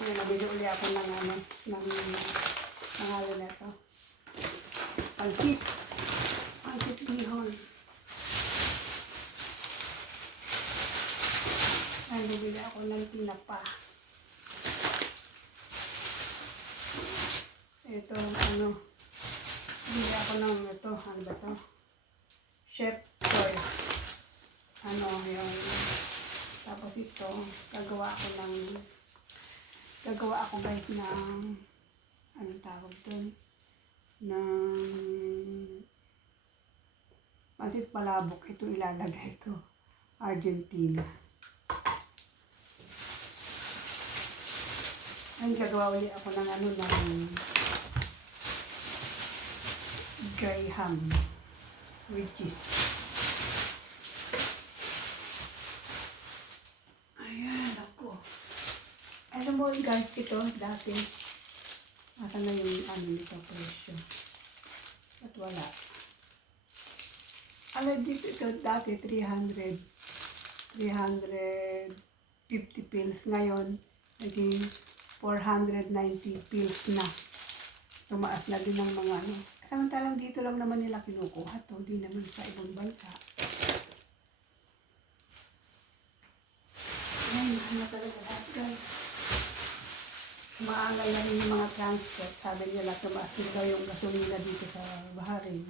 Ngayon, nabili uli ako ng ano, ng pangalan na ito. Pansit. Pansit bihon. Ngayon, nabili ako ng tinapa. Ito, ano, bili ako ng ito, ano ba ito? Chef choice. Ano, yung, tapos ito, gagawa ako guys ng, anong tawag doon? Ng pansit palabok. Ito ilalagay ko. Argentina. Ang gagawa ulit ako ng ano, ng dry ham with cheese. Ayan, ako. Alam mo guys, ito dati, asa na yung ano nito, presyo. At wala. Alam dito, ito dati 350 pills. Ngayon, naging 490 pills na. Tumaas na din ng mga ano. Samantalang dito lang naman nila kinukuha to, di naman sa ibang bansa. Ay, mahal na talaga lahat guys. Umaangal na rin yung mga transport. Sabi nila tumaas din daw yung gasolina dito sa Bahrain.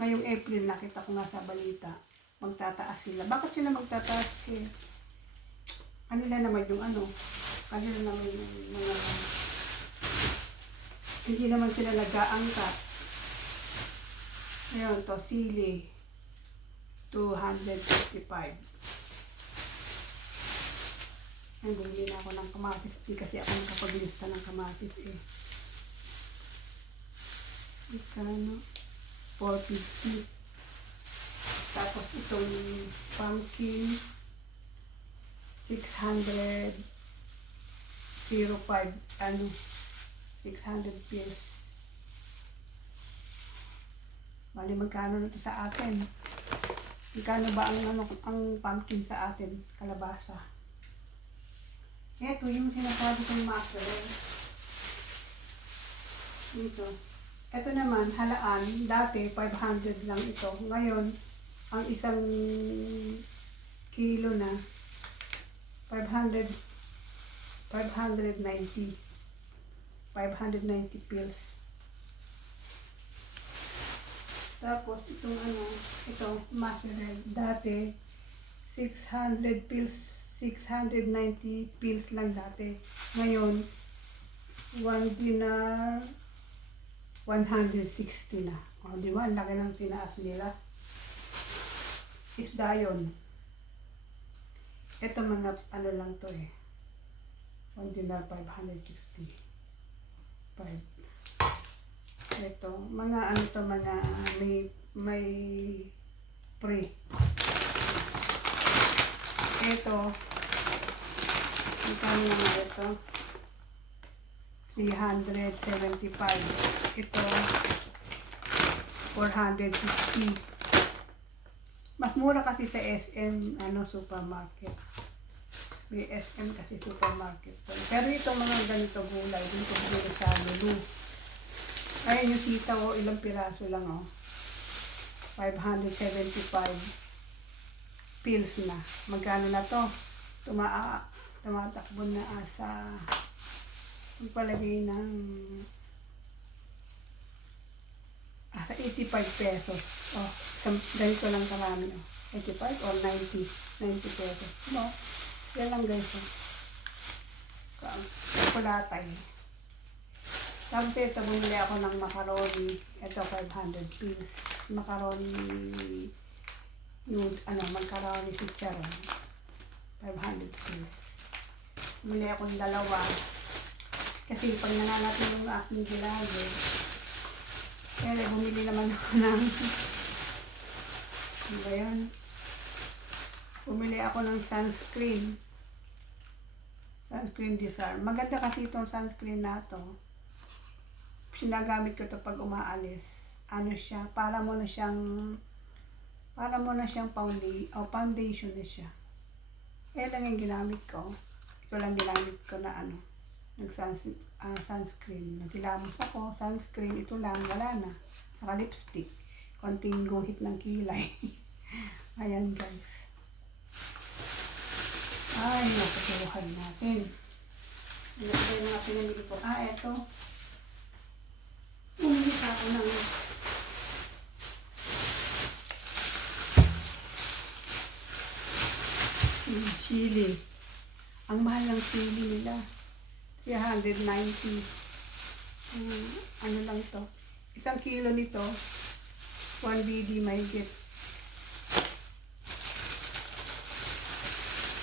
Ngayong April, nakita ko nga sa balita, magtataas sila. Bakit sila magtataas? Eh, kanila naman yung ano, kanila naman yung mga, hindi naman sila nag-aangkat. Ngayon, to sili, 255. Ay, bumili na ako ng kamatis. Hindi kasi ako nakapaglista ng kamatis eh. Ikano? 450. Tapos itong pumpkin, 600, 05, ano, 600 pills. Bali, magkano na ito sa atin? Magkano ba ang pumpkin sa atin? Kalabasa. Ito yung sinasabi kong mackerel. Ito. Ito naman, halaan. Dati, 500 lang ito. Ngayon, ang isang kilo na, 590. 590 pills. Tapos, itong ano, ito, mackerel. Dati, 600 pills. 690 pills lang dati. Ngayon, 1 dinar, 160 na. O, di ba? Ang laki ng tinaas nila. Isda yun. Ito mga, ano lang to eh. 1 dinar, 560. 5. Ito, mga ano to, mga may pre. Ito, magkano nga ito? 375. Ito, 450. Mas mura kasi sa SM, ano, supermarket. May SM kasi supermarket. Pero ito mga ganito gulay, dito dito sa Lulu. Ayun yung sitaw, ilang piraso lang, oh. 575 pills na. Magkano na to? Tumatakbo na sa pagpalagay ng sa 85 pesos. Oh, ganito lang karami. Oh. 85 or 90 pesos. No? Yan lang guys. Oh. Kulatay. Tapos ito, bumili ako ng macaroni. Ito, 500 pills. Macaroni macaroni chicharon. 500 pills. Bumili ako ng dalawa. Kasi pag nananatili yung aking gilago, kaya bumili naman ako ng ano ba yun? Bumili ako ng sunscreen. Sunscreen disarm. Maganda kasi itong sunscreen na to. Sinagamit ko to pag umaalis. Ano siya? Para mo na siyang foundation na siya. Kaya lang yung ginamit ko. Ito lang ginamit ko na ano, sunscreen. Nagkilamos ako, sunscreen, ito lang, wala na. Saka lipstick. Konting guhit ng kilay. Ayan guys. Ay, nakukuhan natin. Ano ba yung mga pinamili ko? Eto. Bumili ako ng chili. Ang mahal ng chili nila. 390. Ano lang to? 1 kilo nito. 1 BD mahigit.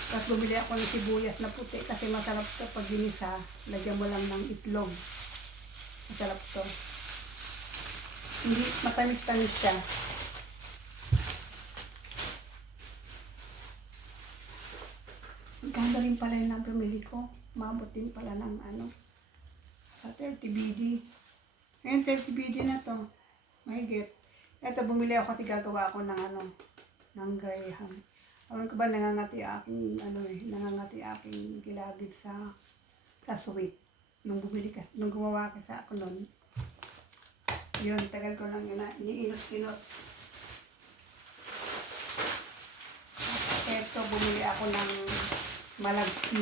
Tapos bumili ako ng sibuyas na puti kasi masarap to pag ginisa. Lagyan mo lang ng itlog. Masarap to. Hindi matamis-tamis siya. Magkano rin pala yung napamili ko. Mabot din pala ng sa 30 BD. Ngayon 30 BD na to. Mahigit. Ito bumili ako kasi gagawa ako ng ng graham. Alam ko ba nangangati aking gilagid sa sweet. Nung gumawa kasi ako nun. Yun, tagal ko lang yun iniinot-inot. Ito, bumili ako ng malagki.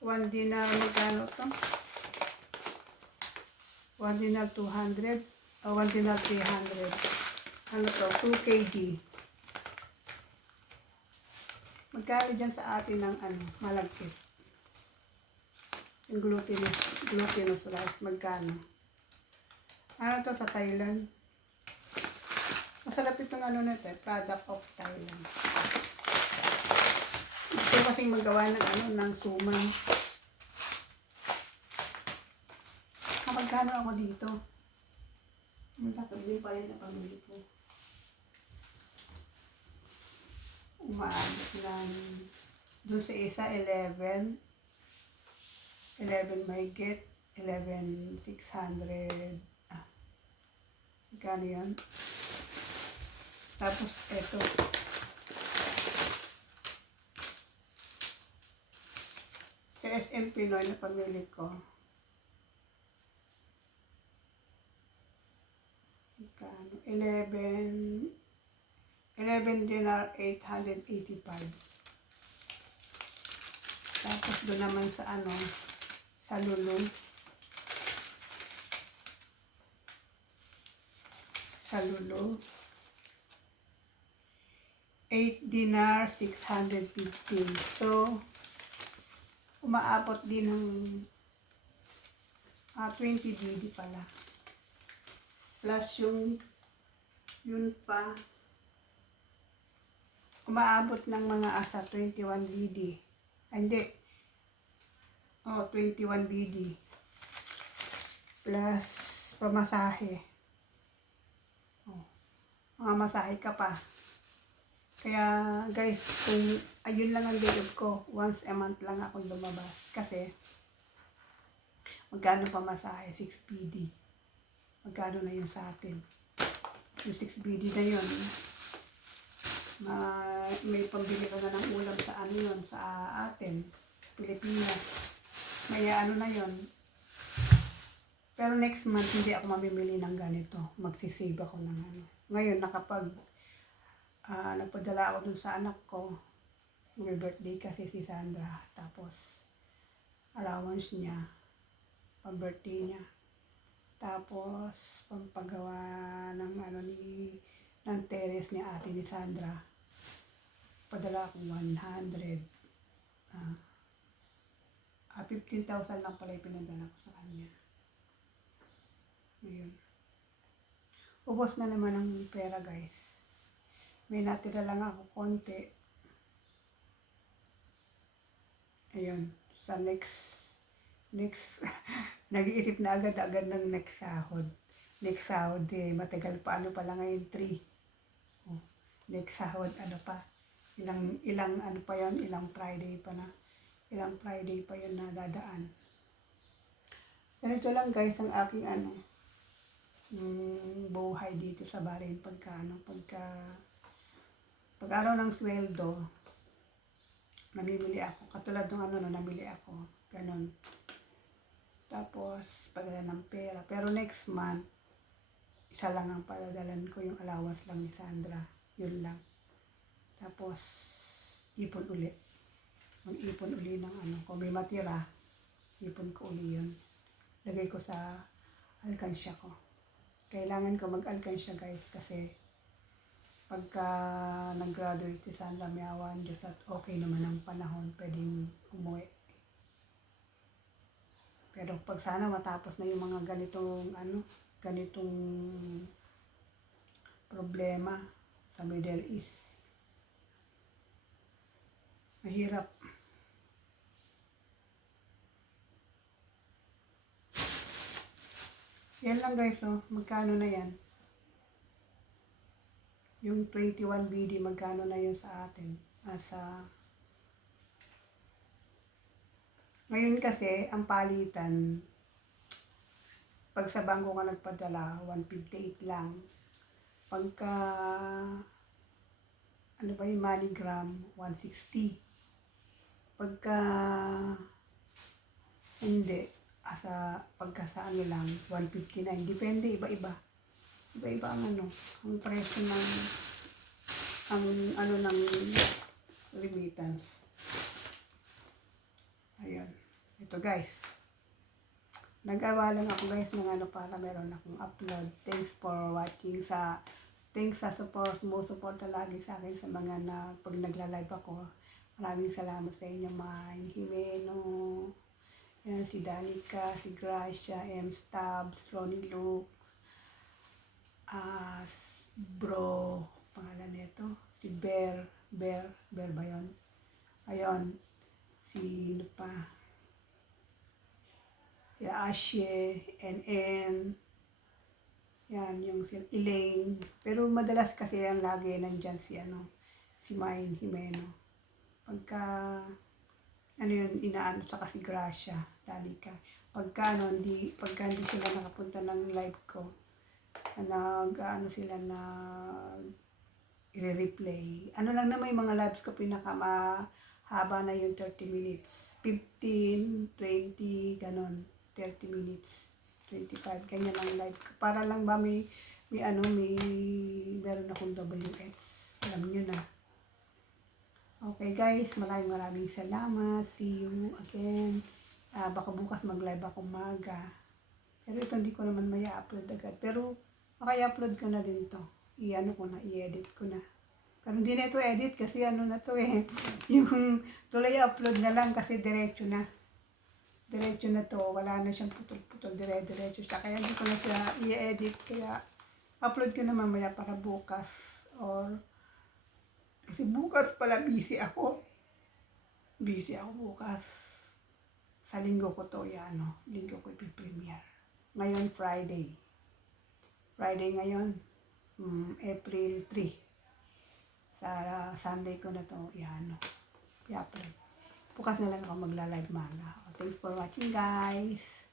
1 dinar, magkano to? 1 dinar 200 o 1 dinar 300. Ano to? 2 kg. Magkano dyan sa atin ng malagkit? Yung glutinous rice, magkano? Ano to sa Thailand? Masarap itong nito, product of Thailand. Gusto kasing magawa ng suman. Magkano ako dito? Tapos din pa rin na pamili ko. Umaabot lang doon sa isa 11 mahigit 11,600 magkano yan? Tapos eto sa SM Pinoy na pamili ko magkano? 11 dinar 885. Tapos doon naman sa sa Lulu. Sa Lulu. 8 dinar 615. So, umaabot din ng 20 BD pala. Plus yun pa. Umaabot ng mga 21 BD. Hindi. 21 BD. Plus pamasahe. Mga masahe ka pa. Kaya guys, kung ayun lang ang bilog ko, once a month lang ako lumabas. Kasi, magkano pamasahe? 6 BD. Magkano na yun sa atin? Yung 6 BD na yun. May pambili ka na ng ulam sa sa atin, Pilipinas. May na yun. Pero next month, hindi ako mamimili ng ganito. Magsisave ako ng Ngayon, nagpadala ako dun sa anak ko. May birthday kasi si Sandra. Tapos, allowance niya. Pang-birthday niya. Tapos, pampagawa ng ng terrace ni ate ni Sandra. Padala akong 100. 15,000 lang pala yung pinadala ko sa kanya. Ayun. Ubos na naman ang pera guys. May natira lang ako konti. Ayun. Sa next nag-iisip na agad-agad ng next sahod. Next sahod matagal pa pala ngayon 3. Next sahod pa. Ilang pa yon, ilang Friday pa yun na dadaan. Ganito lang guys ang aking buhay dito sa Bahrain pag araw ng sweldo, namimili ako. Katulad ng nabili ako. Ganon. Tapos, padala ng pera. Pero next month, isa lang ang padadalan ko, yung allowance lang ni Sandra. Yun lang. Tapos, ipon uli. Mag-ipon uli ng ano. Kung may matira, ipon ko uli yun. Lagay ko sa alkansya ko. Kailangan ko mag-alkansya guys kasi pagka nag-graduate si Sandra, may awan Diyos at okay naman ang panahon, pwedeng umuwi. Pero pag sana matapos na yung mga ganitong problema sa Middle East. Mahirap. Yan lang guys, oh. Magkano na yan? Yung 21 BD, magkano na yun sa atin? Ngayon kasi, ang palitan, pag sa bangko ka nagpadala, 158 lang. Pagka, ano ba yung MoneyGram, 160. Pagka, hindi, pagka sa ano lang, 159. Depende, iba-iba. Iba-iba ang ang presyo ng, ng remittance. Ayun. Ito guys. Nag-awa lang ako guys ng para meron akong upload. Thanks for watching thanks sa sumusuporta lagi sa akin sa mga pag nagla-live ako. Maraming salamat sa inyo, mga Jimeno, yan, si Danica, si Gracia, M. Stubbs, Ronnie Luke, bro, pangalan nito, si Bear ba yun? Ayun, sino pa? Si Ashe, NN, yan, yung si Elaine. Pero madalas kasi yan lagi nandyan si Main Jimeno. Pagka, yun, inaano sa kasi Gracia, Danica. Pagka hindi sila nakapunta ng live ko, sila na i-replay. Ano lang naman yung mga lives ko, pinakamahaba na yung 30 minutes. 15, 20, ganon. 30 minutes, 25, ganyan ang live ko. Para lang ba meron akong WX. Alam nyo na. Okay guys, maraming salamat. See you again. Baka bukas mag-live ako umaga. Pero ito hindi ko naman may upload agad. Pero maka-upload ko na din to. I-edit ko na. Pero hindi na ito edit kasi na to eh. Yung tuloy upload na lang kasi diretso na. Diretso na to. Wala na siyang putol-putol. Diretso siya. Kaya hindi ko na siya i-edit. Kaya upload ko na mamaya para bukas. Kasi bukas pala busy ako. Busy ako bukas. Sa linggo ko to, linggo ko i-premiere. Ngayon, Friday. Friday ngayon, April 3. Sa Sunday ko na to, i-upload. Bukas na lang ako magla-live mga. Thanks for watching guys.